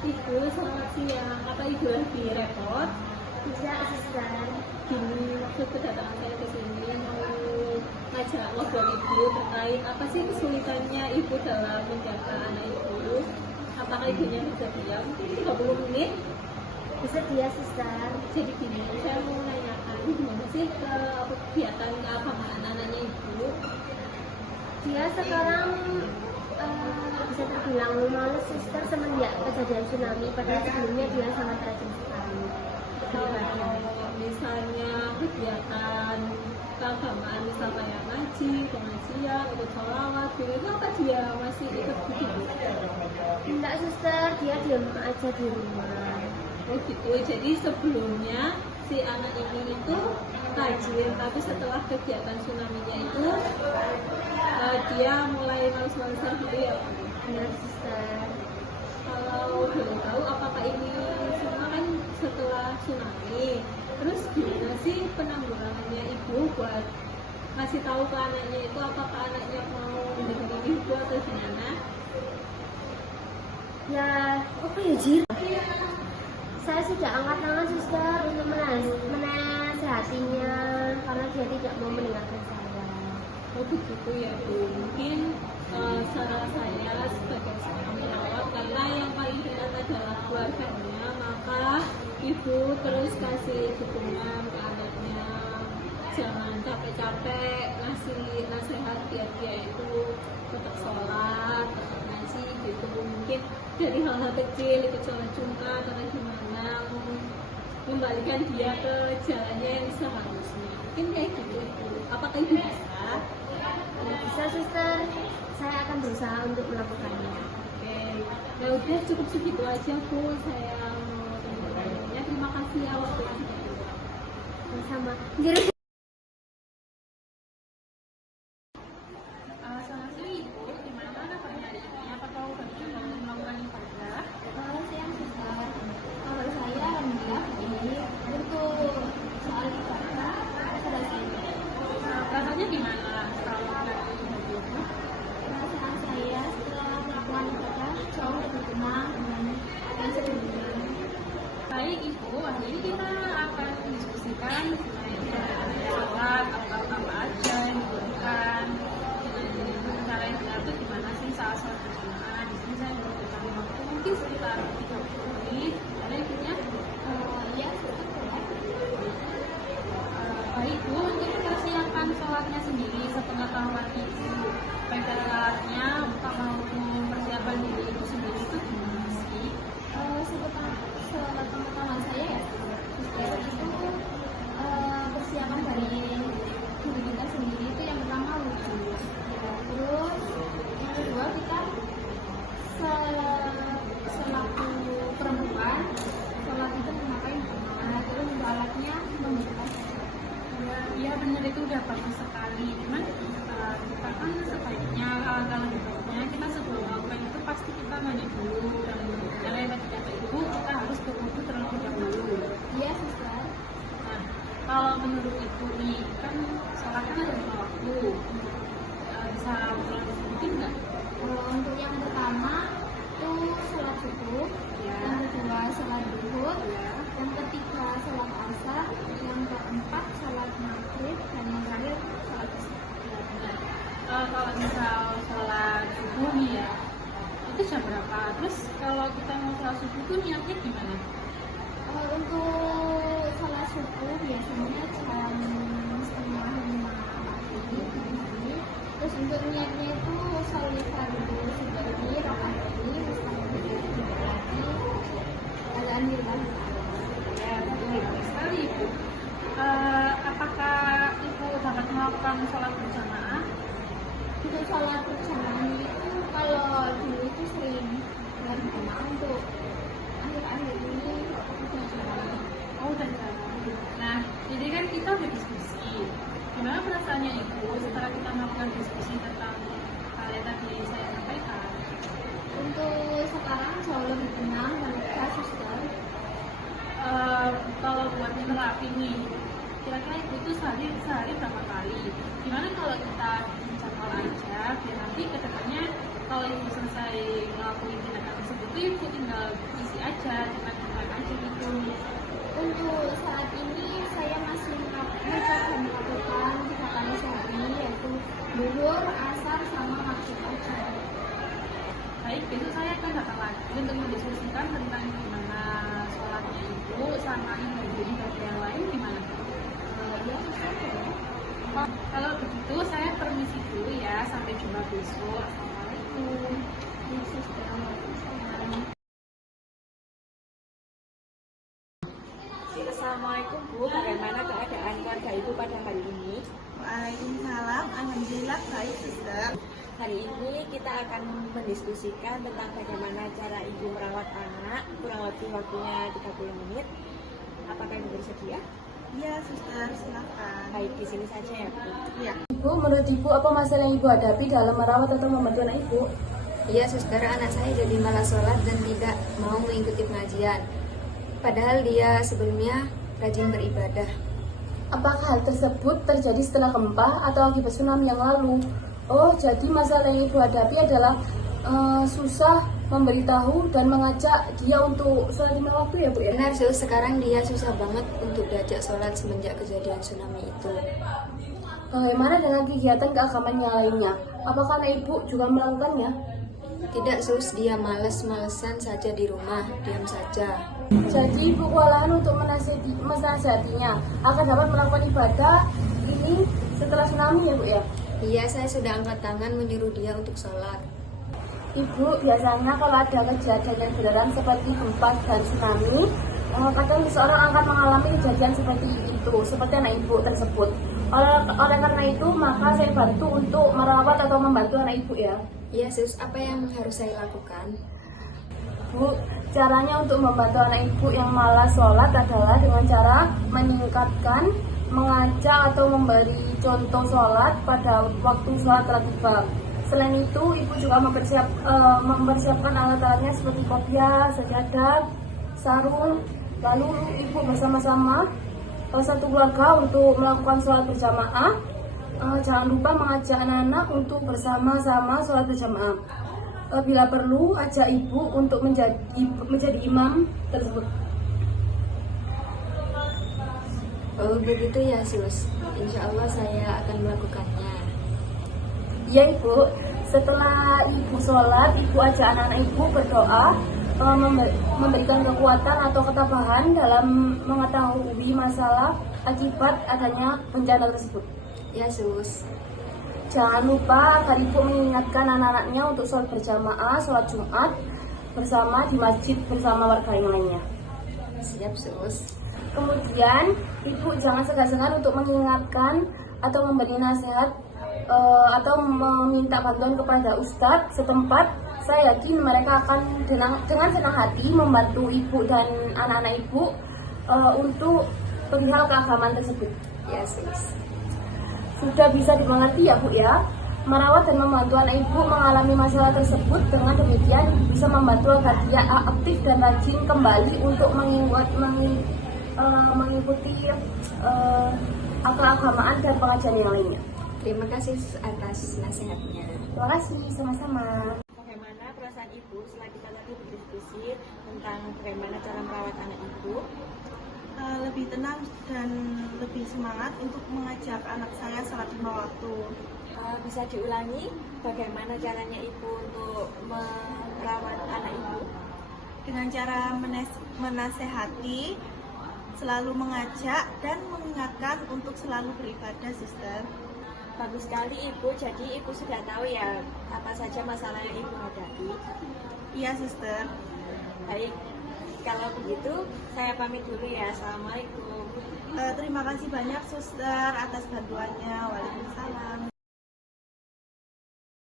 Ibu, selamat siang. Apa Ibu lagi repot? Bisa asisten. Gini, maksud kedatangan saya ke sini mau ngajak ngobrol Ibu terkait apa sih kesulitannya Ibu dalam menjaga anak Ibu? Apakah Ibunya bisa diam? Mungkin 30 menit. Bisa dia asisten. Jadi gini, saya mau menanyakan gimana sih kegiatan keagamaan anaknya Ibu? Dia sekarang bisa terbilang males suster semenjak kejadian tsunami. Padahal sebelumnya dia sangat rajin sekali. Kalau misalnya kegiatan keagamaan misal kayak ngaji, pengajian, ikut sholawat, gitu itu apa dia masih ikut begitu? Enggak suster, dia diam aja di rumah. Oh gitu, jadi sebelumnya si anak ini itu rajin, tapi setelah kegiatan tsunami-nya itu dia mulai males-malesan gitu ya. Benar suster. Kalau boleh tahu apakah ini semua kan setelah tsunami, terus gimana sih penanggulangannya Ibu buat ngasih tahu ke anaknya itu apakah anaknya mau dengerin Ibu atau gimana? Ya, apa ya Jir? Saya sudah angkat tangan suster untuk menasehatinya karena dia tidak mau mendengarkan saya. Oh begitu ya Bu, mungkin saran saya sebagai seorang perawat karena yang paling dekat adalah keluarganya, maka Ibu terus kasih dukungan ke anaknya, jangan capek-capek ngasih nasihat biar dia itu tetap sholat, tetap ngaji gitu. Mungkin dari hal-hal kecil, ikut sholat Jumat atau gimana, membalikan dia ke jalannya yang seharusnya. Mungkin kayak gitu Ibu. Apakah Ibu bisa? Bisa suster, saya akan berusaha untuk melakukannya. Oke, ya udah cukup segitu aja Bu. Saya mau tanya-tanya. Terima kasih ya waktunya. Sama. Jadi Selamat siang Ibu, gimana kabarnya hari ini? Apakah baru mau melakukan ibadah? siang suster. Kalau saya alhamdulillah ini untuk soal ibadah sudah selesai. Rasanya gimana kalau dari Ibu? Perasaan saya setelah melakukan ibadah jauh lebih tenang dan sebelumnya. Baik Ibu, hari ini kita akan diskusikan mengenai sholat, apa aja yang dilakukan, dengan cara yang benar itu gimana sih saat sholat berjamaah. Di sini saya memberikan waktu mungkin sekitar 30 menit. Karena Ibunya Ya suster. baik Bu, untuk mempersiapkan sholatnya sendiri setengah tahun lagi baik dari alatnya maupun persiapan diri Ibu sendiri itu gimana sih? Sepengetahuan saya ya suster itu persiapan dari diri kita sendiri itu yang pertama wudhu. Terus yang kedua kita selaku perempuan sholat itu memakai terus untuk alatnya membuka. Ya benar itu udah bagus sekali. Cuman kita kan sebaiknya kalau baiknya kita sebelum melakukan itu pasti kita mandi dulu dan cara yang tadi kata Ibu kita harus berwudu terlebih dahulu. Iya suster. Nah kalau menurut Ibu nih kan sholat kan ada 5 waktu. Bisa sholat mungkin nggak? Untuk yang pertama itu sholat subuh, Ya. yang kedua sholat duhur, Ya. yang ketiga sholat asar, yang keempat sholat maghrib, dan yang terakhir sholat isya. Ya, benar. Kalau misal sholat subuh nih ya, itu jam berapa? Terus kalau kita mau sholat subuh tuh niatnya gimana? Untuk sholat subuh biasanya jam setengah 5 pagi. Terus untuk niatnya itu sholat fardu sebagai rakaat ini mustahil lagi azan bilang. Ya, betul sekali Ibu. Apakah Ibu dapat melakukan sholat berjamaah? Untuk sholat berjamaah itu kalau dulu itu sering berjamaah, untuk akhir-akhir ini udah jarang. Oh, udah jarang. Nah, jadi kan kita udah diskusi. Gimana perasaannya Ibu setelah kita melakukan diskusi tentang hal yang tadi saya sampaikan? Untuk sekarang jauh lebih tenang dan lega suster. Kalau buat terapi nih, kira-kira Ibu itu sehari berapa kali? Gimana kalau kita jadwal aja, biar nanti kedepannya kalau ibu selesai ngelakuin tindakan tersebut tuh ibu tinggal isi aja, tinggal aja gitu. Untuk saat ini saya masih mencoba melakukan 3 kali sehari, yaitu duhur, asar, sama maghrib aja. Baik, besok saya akan datang lagi untuk mendiskusikan tentang gimana sholatnya ibu sama ibadah yang lain gimana. Ya, suster ya. Kalau begitu saya permisi dulu ya, sampai jumpa besok. Assalamualaikum. Ya, suster. Waalaikumsalam. Assalamualaikum Bu, bagaimana keadaan keluarga Ibu pada hari ini? Waalaikumsalam, alhamdulillah baik suster. Hari ini kita akan mendiskusikan tentang bagaimana cara Ibu merawat anak, kurang lebih waktunya 30 menit. Apakah Ibu bersedia? Iya suster, silakan. Baik, di sini saja ya Bu. Iya. Ibu, menurut Ibu apa masalah yang Ibu hadapi dalam merawat atau membantu anak Ibu? Iya, saudara, anak saya jadi malas sholat dan tidak mau mengikuti pengajian. Padahal dia sebelumnya rajin beribadah. Apakah hal tersebut terjadi setelah gempa atau akibat tsunami yang lalu? Oh, jadi masalah yang Ibu hadapi adalah susah memberitahu dan mengajak dia untuk sholat 5 waktu ya Bu ya? Benar, Sus, sekarang dia susah banget untuk diajak sholat semenjak kejadian tsunami itu. Bagaimana dengan kegiatan keagamaan yang lainnya? Apakah anak Ibu juga melakukannya? Tidak, Sus, dia males-malesan saja di rumah, diam saja. Jadi Ibu kewalahan untuk menasihatinya akan dapat melakukan ibadah ini setelah tsunami ya Bu ya? Iya, saya sudah angkat tangan menyuruh dia untuk sholat. Ibu, biasanya kalau ada kejadian yang beneran seperti gempa dan tsunami, kadang seseorang akan mengalami kejadian seperti itu, seperti anak Ibu tersebut. Oleh karena itu, maka saya bantu untuk merawat atau membantu anak Ibu ya. Iya, Sus, apa yang harus saya lakukan? Bu, caranya untuk membantu anak Ibu yang malas sholat adalah dengan cara meningkatkan, mengajak atau memberi contoh sholat pada waktu sholat telah tiba. Selain itu, Ibu juga mempersiapkan alat-alatnya seperti kopiah, sajadah, sarung. Lalu Ibu bersama-sama satu keluarga untuk melakukan sholat berjamaah. Jangan lupa mengajak anak-anak untuk bersama-sama sholat berjamaah. Bila perlu, ajak Ibu untuk menjadi imam tersebut. Oh, begitu ya, Sus. Insya Allah saya akan melakukannya. Ya Ibu, setelah Ibu sholat, Ibu ajak anak-anak Ibu berdoa, memberikan kekuatan atau ketabahan dalam mengetahui masalah akibat adanya bencana tersebut. Ya, Sus. Jangan lupa agar Ibu mengingatkan anak-anaknya untuk sholat berjamaah, sholat Jumat bersama di masjid bersama warga yang lainnya. Siap, Sus. Kemudian Ibu jangan segan-segan untuk mengingatkan atau memberi nasihat atau meminta bantuan kepada ustadz setempat. Saya yakin mereka akan dengan senang hati membantu Ibu dan anak-anak Ibu untuk perihal keagamaan tersebut. Ya, Sus. Sudah bisa dimengerti ya Bu ya, merawat dan membantu anak Ibu mengalami masalah tersebut. Dengan demikian bisa membantu agar dia aktif dan rajin kembali untuk mengikuti keagamaan dan pengajian yang lainnya. Terima kasih atas nasihatnya. Terima kasih, sama-sama. Bagaimana perasaan Ibu setelah kita tadi berdiskusi tentang bagaimana cara merawat anak Ibu? Lebih tenang dan lebih semangat untuk mengajak anak saya sholat 5 waktu. Bisa diulangi bagaimana caranya Ibu untuk merawat anak Ibu? Dengan cara menasehati, selalu mengajak dan mengingatkan untuk selalu beribadah, suster. Bagus sekali Ibu, jadi Ibu sudah tahu ya apa saja masalah yang Ibu hadapi. Iya, suster. Baik, kalau begitu saya pamit dulu ya. Assalamualaikum. Terima kasih banyak, suster, atas bantuannya. Waalaikumsalam.